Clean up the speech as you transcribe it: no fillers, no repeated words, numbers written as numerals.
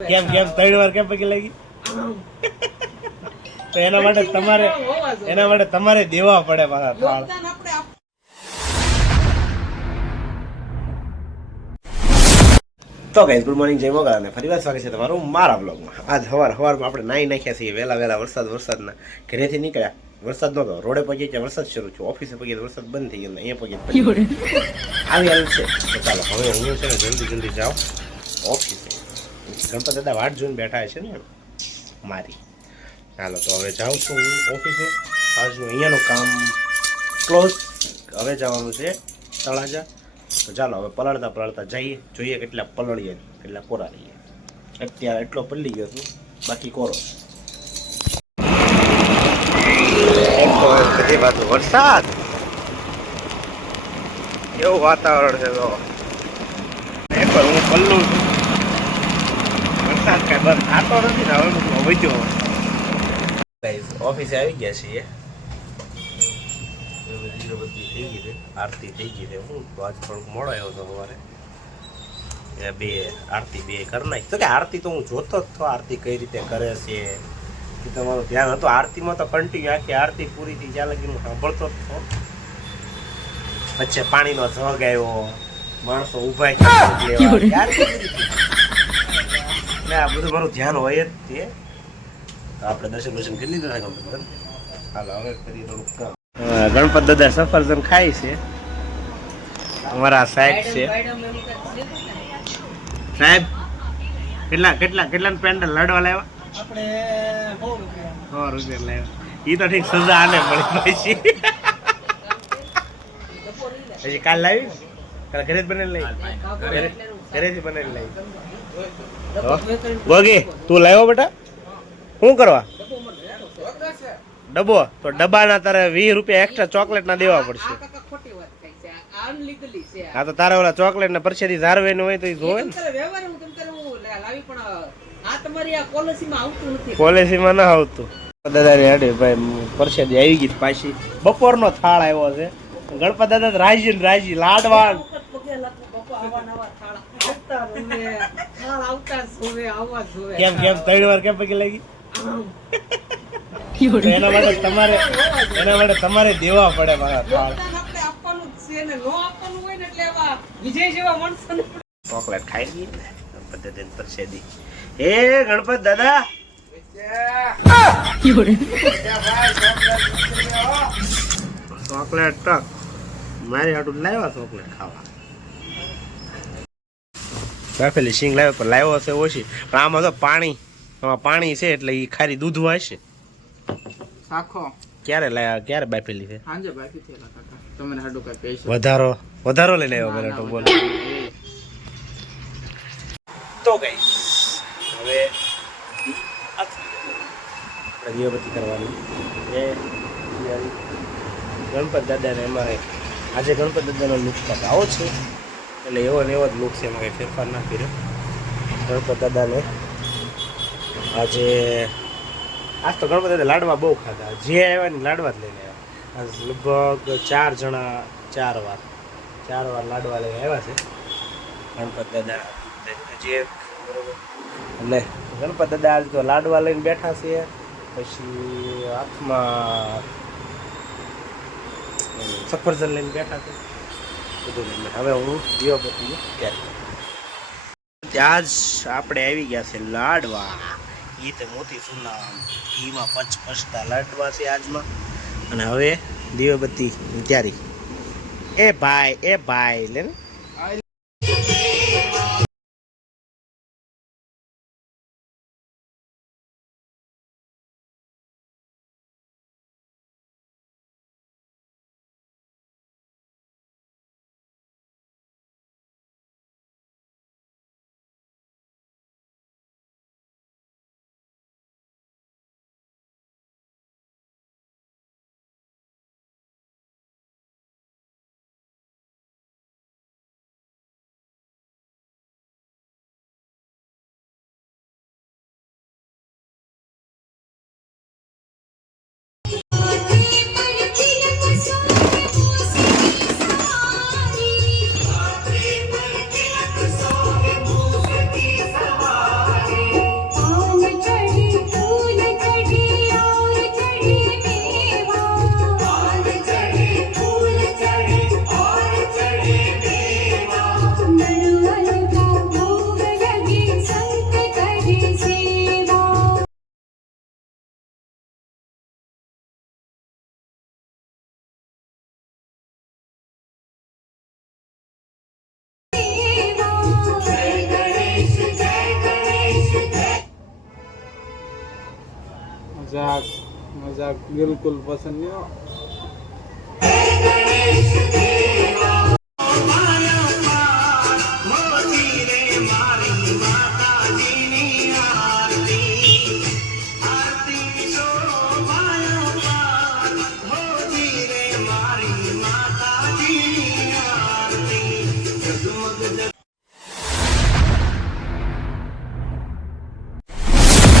કેમ કેમ 3 વાર કેમ પગે લાગી? તો એના માટે તમારે દેવા પડે મારા થાળ. તો ગાઈસ ગુડ મોર્નિંગ, જય મોગા અને ફરીવાર સ્વાગત છે તમારું મારા બ્લોગમાં. આજ સવારમાં આપણે નાહી નાખ્યા છીએ વહેલા વરસાદના ઘરેથી નીકળ્યા. વરસાદ નહોતો, રોડે પહોંચી ત્યાં વરસાદ શરૂ થયો, ઓફિસે પહોંચી વરસાદ બંધ થઈ ગયો, અહીંયા પહોંચી આવી હાલ છે. તો ચાલો હવે હું છે ને જલ્દી જાઉં ઓફિસે. ગણપત દાદા વાટ જોઈને બેઠા છે ને મારી. ચાલો તો હવે જાઉં છું હું ઓફિસે. આજનું અહીંયાનું કામ ક્લોઝ. હવે જવાનું છે તળાજા. તો ચાલો હવે પલળતા જોઈએ કેટલા પલળીએ કેટલા કોરા રહીએ. અત્યારે એટલો પલળી ગયો છું, બાકી કોરો. એક તો બધી બાજુ વરસાદ, એવું વાતાવરણ છે. તો એક વાર હું પલ્લું છું, વરસાદ કઈ બંધ થતો નથી ને. હવે વધ્યો ઓફિસે આવી ગયા છીએ. દીકરી થઈ ગઈ છે, આરતી થઈ ગઈ છે. હું તો આજ થોડુંક મોડો આવ્યો હતો સવારે. બે આરતી બે કરી નાખી. તો કે આરતી તો હું જોતો જ તો, આરતી કઈ રીતે કરે છે એ તમારું ધ્યાન હતું. આરતીમાં તો કન્ટિન્યુ આખી આરતી પૂરી થઈ જ્યાં લગી હું સાંભળતો જ હતો. વચ્ચે પાણીનો જગ આવ્યો, માણસો ઉભા એટલે આ બધું મારું ધ્યાન હોય જ તે. આપણે દર્શન કરી લીધા. હાલો હવે કરીએ થોડુંક કામ. ગણપત દાદા સફરજન ખાય છે. અમારા સાહેબ છે. સાહેબ કેટલા પેન્ડલ લાડવા લાવ્યા? આપણે 100 રૂપિયા લાવ્યા. ઈ તો ઠીક સજા આને મળી પછી. પછી કાલ લાવી, કાલ ઘરે જ બનેલી લઈ, ઘરેથી બનેલી લઈ. ગોગી તું લાવ્યો બેટા? શું કરવા? ડબ્બો? તો ડબ્બાના તારે 20 રૂપિયા એક્સ્ટ્રા ચોકલેટ ના દેવા પડશે. હા તો તારે ઓલા ચોકલેટ ને પરસેદી ઝારવે હોય તો જોવે ને. પોલિસીમાં ના આવતું. દાદાની હાડે ભાઈ પરસેદી આવી ગઈ પાછી. બપોરનો થાળ આવ્યો છે. ગણપત દાદા રાજી લાડવા. કેમ 3 વાર કેમ પગે લાગી? એના માટે તમારે દેવા પડે મારા થાળ. ચોકલેટ ખાઈ ગઈ ને ગણપત દાદા પરસેદી. હે ગણપત દાદા ચોકલેટ તો મારી હાટું લાવ્યા ચોકલેટ ખાવા. બાફેલી સિંગ લાવ્યો પણ લાવ્યો હશે ઓછી. પણ આમાં તો પાણી છે એટલે એ ખારી દૂધ હોય છે. ક્યારે લાવ્યા? ક્યારે બાફેલી છે? વધારો લઈને આવ્યો પેલા તો બોલ. તો ગાઈસ હવે દીવાબત્તી કરવાની એ ગણપત દાદાને. અમારે આજે ગણપત દાદાનો લુક આવો છે એટલે એવો ને એવો જ લુક છે. એમાં કંઈ ફેરફાર ના કર્યો. ગણપત દાદાને આજે આજ તો ગણપત દાદા લાડવા બહુ ખાધા. જે આવ્યા ને લાડવા જ લઈને આવ્યા. આજ લગભગ 4 જણા 4 વાર લાડવા લઈને આવ્યા છે ગણપત દાદા. જે બરોબર એટલે ગણપત દાદા આજ તો લાડવા લઈને બેઠા છે. પછી હાથમાં સફરજન લઈને બેઠા છે. બધું લઈને હવે હું દીવાબત્તી ત્યાં જ આપણે આવી ગયા છે લાડવા. એ તો મોતી સુના ઘીમાં પચપચતા લાડવા છે આજમાં. અને હવે દીવાબત્તી તૈયારી. એ ભાઈ લે ને મજાક મજાક બિલકુલ પસંદ નહીં હો.